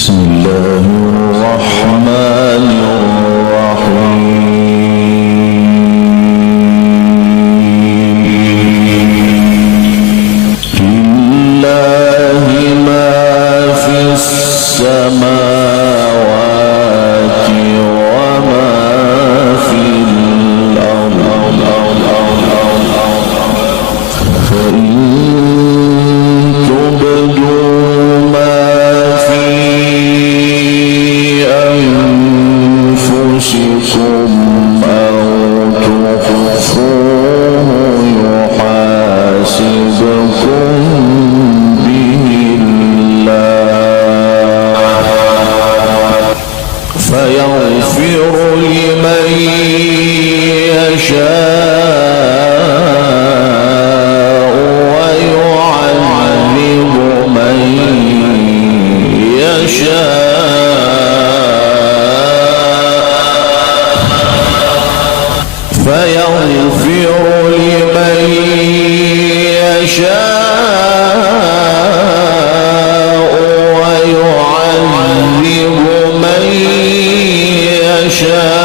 بسم الله الرحمن الرحيم لله ما في السماوات وما في الأرض فإن فيغفر لمن يشاء ويعذب من يشاء فيغفر لمن يشاء ويعذب من يشاء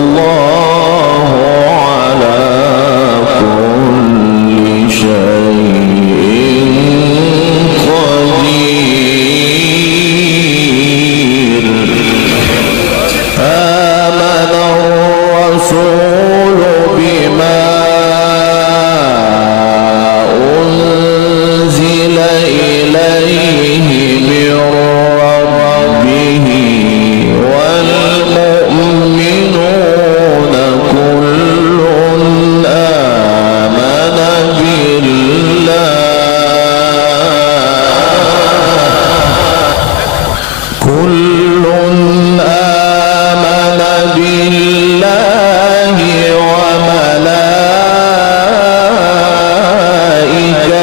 والله على كل شيء قدير آمن الرسول بما أنزل إليه من ربه والمؤمنون كل آمن بالله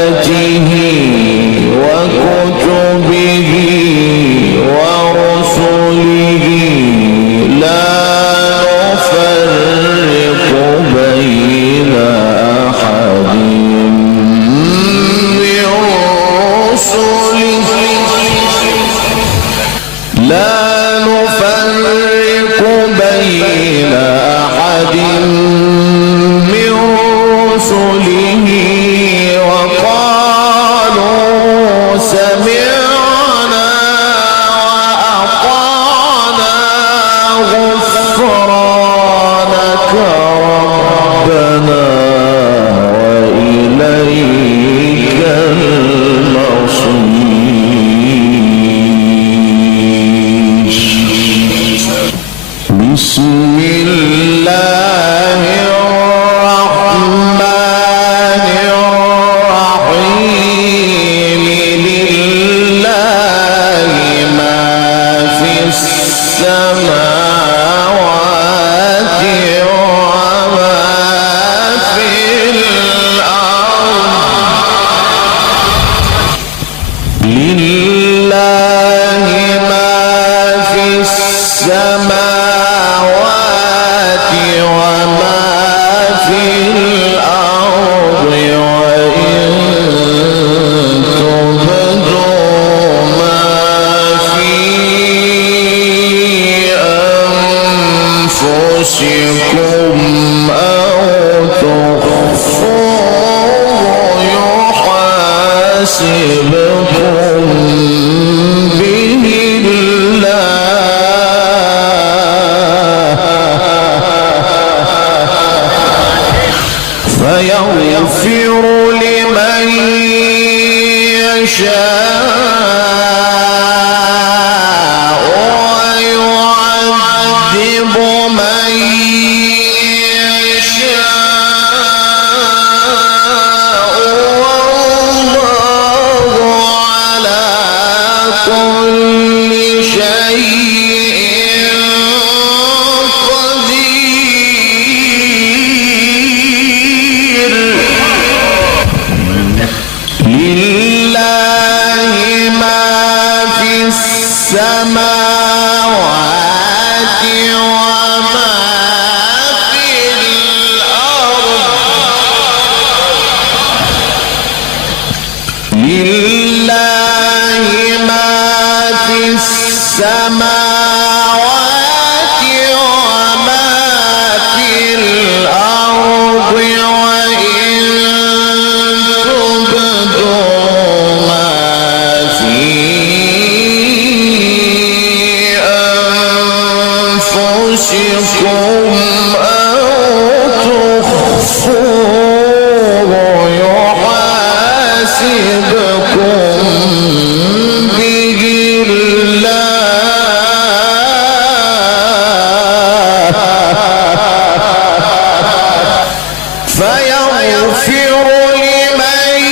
وملائكته وكتبه ورسله لا نفرق بين أحد من رسله لا نفرق بين أحد من رسله وقالوا سمعنا وأطعنا غفرانك ربنا وإليك المصير بسم الله الرحمن الرحيم لله ما في السماوات وما في الأرض لله ما في السماوات وما في الأرض وإن تبدوا ما في أنفسكم أو تخفوه يحاسبكم به فيغفر لمن يشاء ويعذب من يشاء والله على كل شيء قدير لله ما في السماوات وما في الأرض لله السماوات وما في الأرض وإن تبدوا ما في أنفسكم أو تخفوه يحاسبكم به الله فيغفر لمن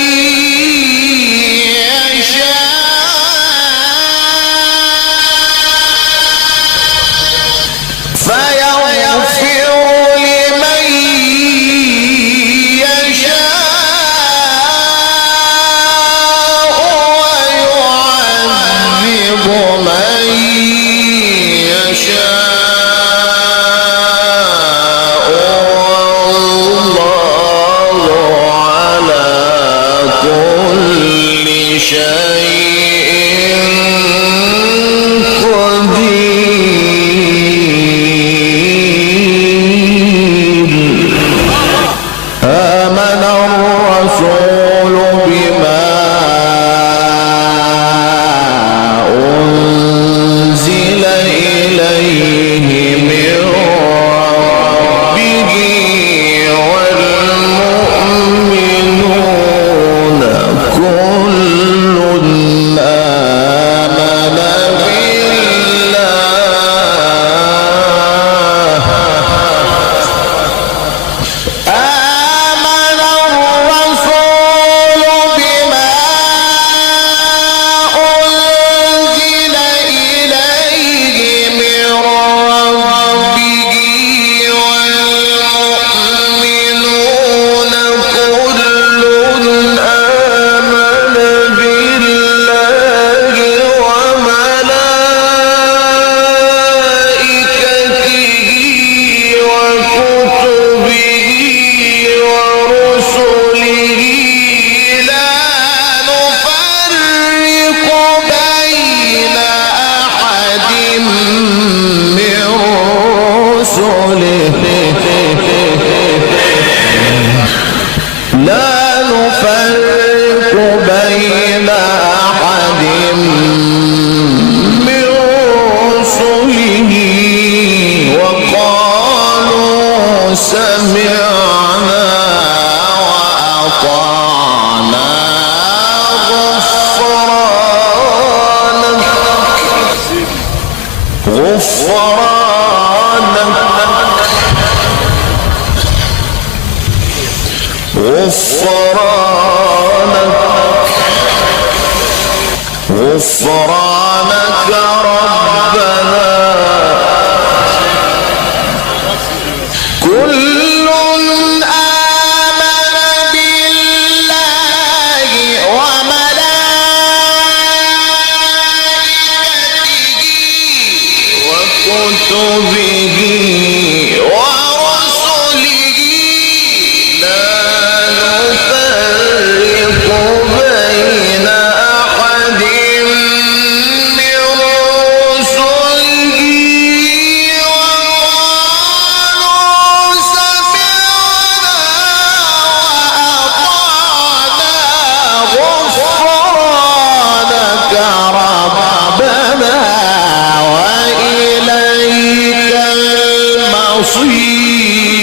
غفرانك ربنا كل آمن بالله وملائكته وكتبه ورسله لا نفرق بين أحد من رسله وقالوا سمعنا وأطعنا غفرانك ربنا وإليك المصير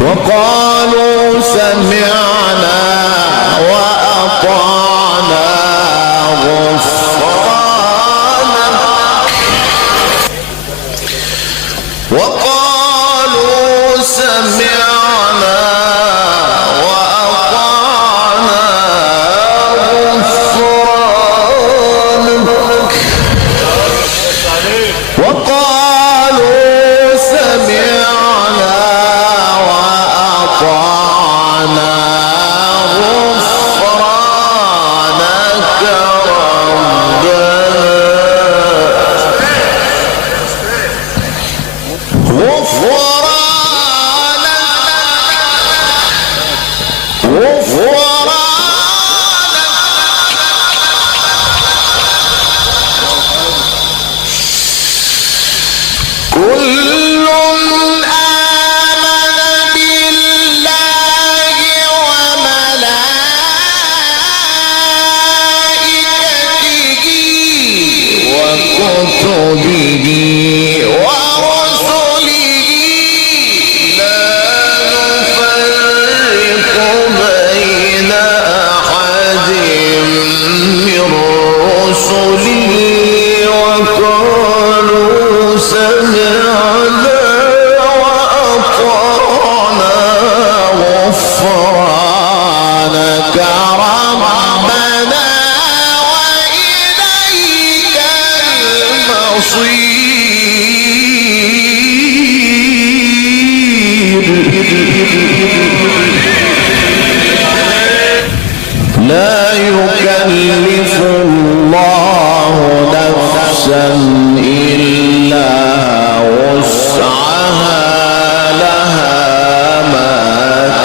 وقالوا سمعنا وأطعنا غفرانك وقالوا سمعنا وأطعنا غفرانك وقالوا سمعنا وأطعنا غفرانك ربنا غفرانك كل آمن بالله وملائكته وكتبه ورسله لا نفرق بين أحد من رسله وقالوا سمعنا وأطعنا غفرانك ربنا وإليك المصير. لا يكلف الله نفسا إلا وسعها لها ما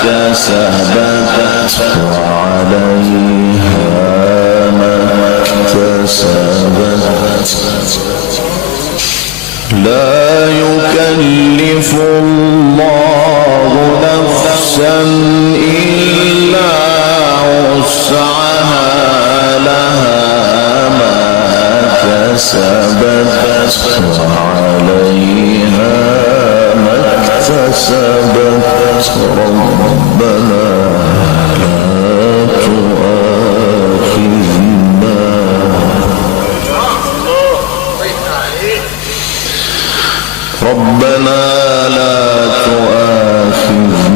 كسبت وعليها ما اكتسبت. لا يكلف الله نفسا إلا وسعها لها ما كسبت وعليها ما اكتسبت. ربنا لا تؤاخذنا ربنا لا تؤاخذنا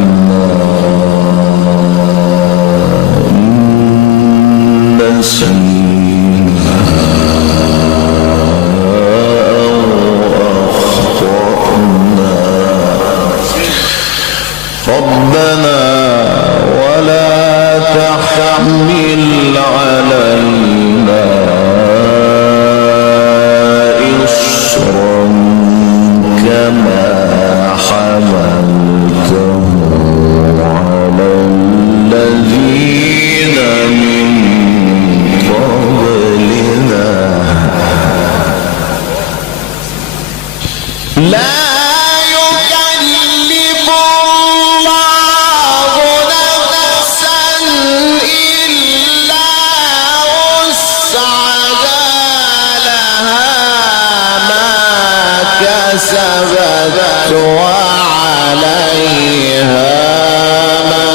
إن نسينا أو أخطأنا. ربنا ولا تحمل علينا إصرا كما حملته على الذين من قبلنا. لا يكلف الله نفسا إلا وسعها لها ما كسبت وعليها ما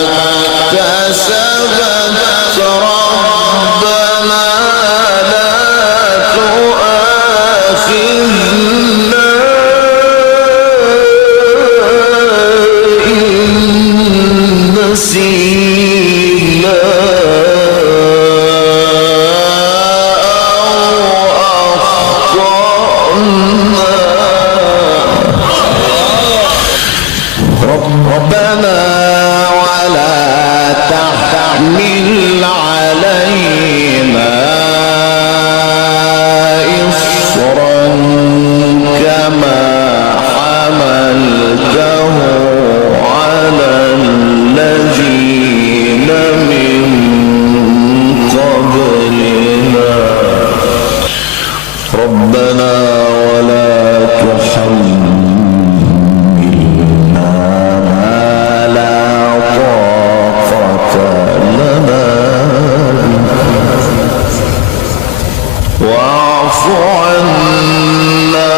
اكتسبت. ربنا لا تؤاخذنا إن نسينا أو أخطأنا. ربنا ولا تحمل علينا إصرا كما حملته على الذين من قبلنا. ربنا ولا تحملنا ما لا طاقة لنا به. واعف عنا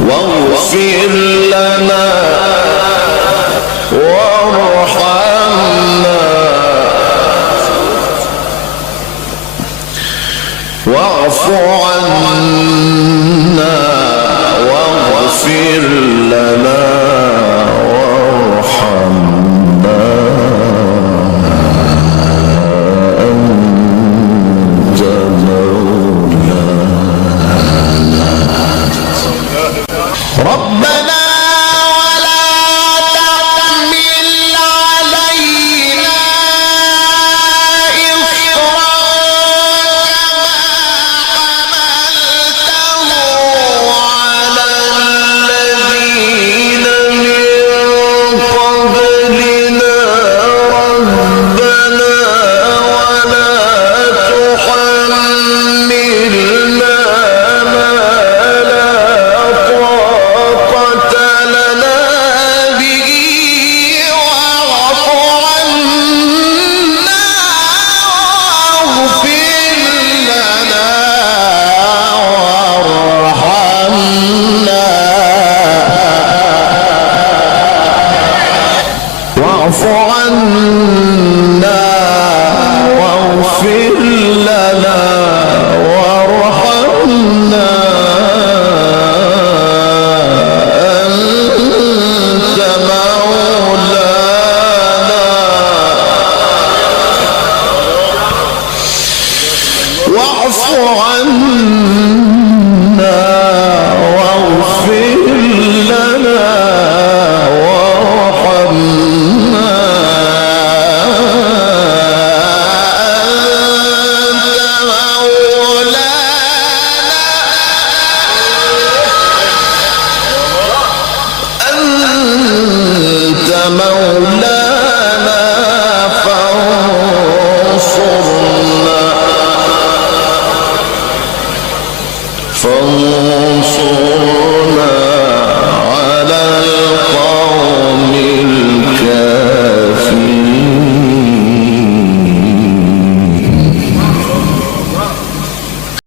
واغفر لنا وارحمنا. واعف عنا واغفر لنا وارحمنا أنت مولانا. ربنا